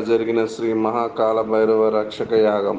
జరిగిన శ్రీ మహాకాల భైరవ రక్షక యాగం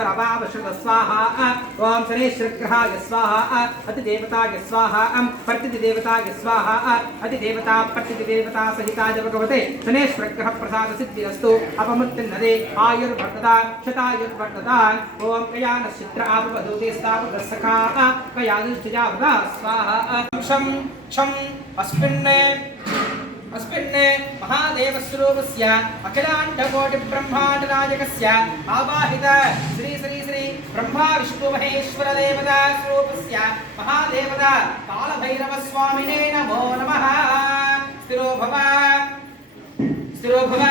संवादवात्परपावश्रुत स्वाहा ॐ शनेश्वरग्रहाय स्वाहा अतिदेवताय स्वाहा अं प्रतिदेवताय स्वाहा अतिदेवता प्रतिदेवता सहिताय भगवते शनेश्वरग्रह प्रसाद सिद्धिरस्तु अपमृत्युन्नदे आयुर्वर्धता शतायुर्वर्धता ॐ कयानश्चित्र आपवधूते स्थापदसखा कयानुष्ठिजावदा स्वाहा शं छं अस्मिन् अस्मिन् महादेवस्वरूपस्य अखिलाण्डकोटिब्रह्माण्डनायकस्य आवाहित श्री श्री श्री ब्रह्मा विष्णुमहेश्वरदेवता स्वरूपस्य महादेवता कालभैरवस्वामिने नमो नमः स्थिरो भव स्थिरो भव